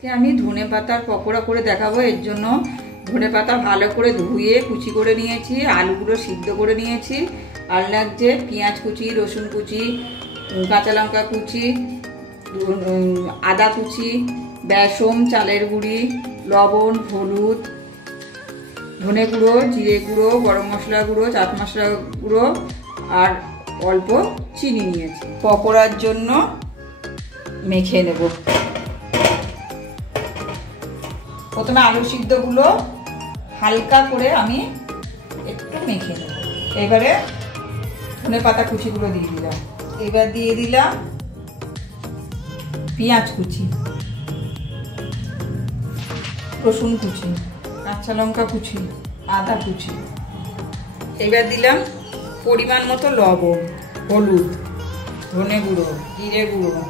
আজকে আমি ধনেপাতার পকোড়া করে দেখাবো। এর জন্য ধনেপাতা ভালো করে ধুয়ে কুচি করে নিয়েছি, আলুগুলো সিদ্ধ করে নিয়েছি, আর লাগছে পেঁয়াজ কুচি, রসুন কুচি, কাঁচা লঙ্কা কুচি, আদা কুচি, বেসন, চালের গুঁড়ি, লবণ, হলুদ, ধনে গুঁড়ো, জিরে গুঁড়ো, গরম মশলা গুঁড়ো, চাট মশলা গুঁড়ো আর অল্প চিনি নিয়েছি। পকোড়ার জন্য মেখে নেব। প্রথমে আলু সিদ্ধগুলো হালকা করে আমি একটু মেখে নেব। এবারে ধনে পাতা কুচিগুলো দিয়ে দিলাম। এবার দিয়ে দিলাম পেঁয়াজ কুচি, রসুন কুচি, কাঁচা লঙ্কা কুচি, আদা কুচি। এবার দিলাম পরিমাণ মতো লবণ, হলুদ, ধনে গুঁড়ো, জিরে গুঁড়ো,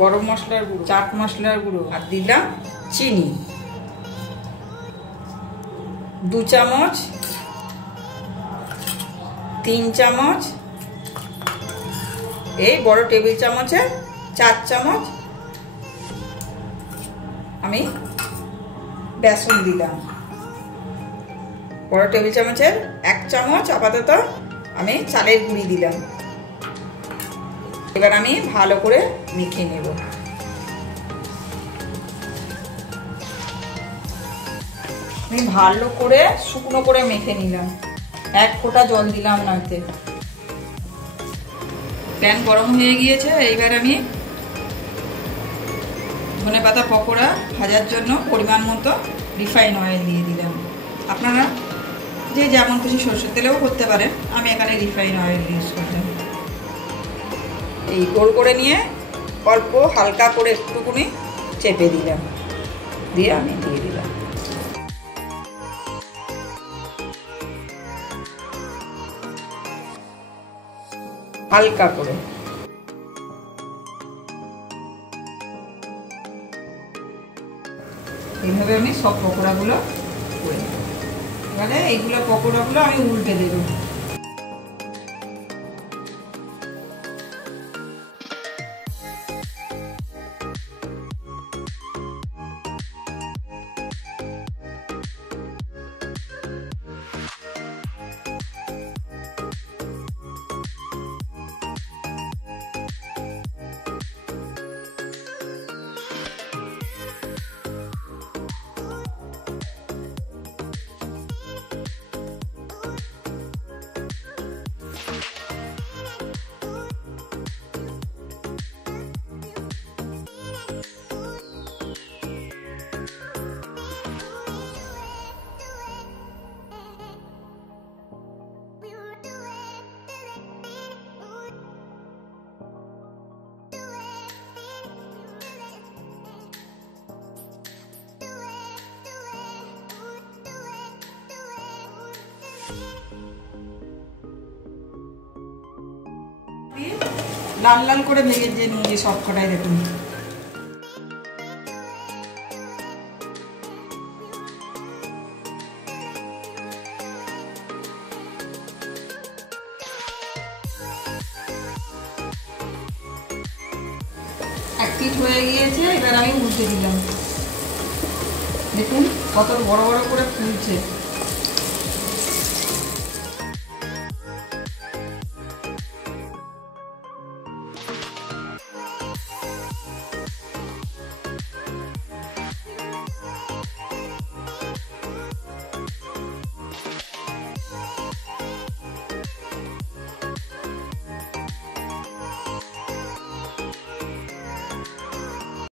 গরম মশলার গুঁড়ো, চাট মশলার গুঁড়ো, আর দিলাম চিনি 2 চামচ, 3 চামচ, এই বড় টেবিল চামচে 4 চামচ আমি বেসন দিলাম। বড় টেবিল চামচের 1 চামচ আপাতত আমি চালের গুঁড়ি দিলাম। এবার আমি ভালো করে মেখে নেব। আমি ভালো করে শুকনো করে মেখে নিলাম, 1 ফোঁটা জল দিলাম না এতে। প্যান গরম হয়ে গিয়েছে। এইবার আমি ধনেপাতা পকোড়া ভাজার জন্য পরিমাণ মতো রিফাইন অয়েল দিয়ে দিলাম। আপনারা যে যেমন খুশি সরষের তেলেও করতে পারেন, আমি এখানে রিফাইন অয়েল ইউজ করলাম। এই গোল করে নিয়ে অল্প হালকা করে একটুকুনি চেপে দিলাম, দিয়ে আমি দিয়ে দিলাম। হালকা করে এইভাবে আমি সব পকোড়াগুলো করে নেব। এবারে এইগুলো পকোড়াগুলো আমি উল্টে দেবো। লাল লাল করে ভেঙে যে নিয়ে সব কটাই দেখুন। এক পিঠ হয়ে গিয়েছে। এবার আমি উল্টে দিলাম। দেখুন কত বড় বড় করে ফুলছে।